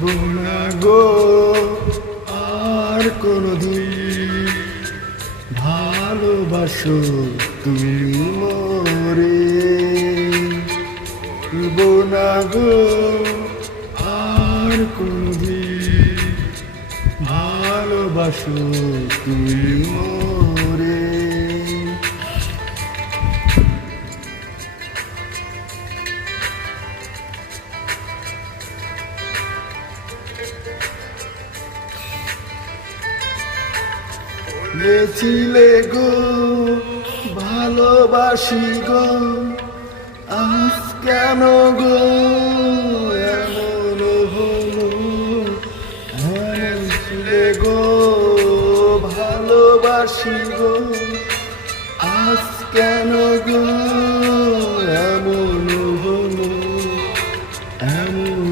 বোনা গো আর কোনদিন ভালোবাসো তুমি মোরে, বোনা গো আর কোনদিন ভালোবাসো তুমি মোরে। বলেছিলে গো ভালোবাসি গো, আজ কেন গো এমন হলো, এমন ছিলে গো ভালোবাসি গো, আজ কেন গো এমন হলো, এমন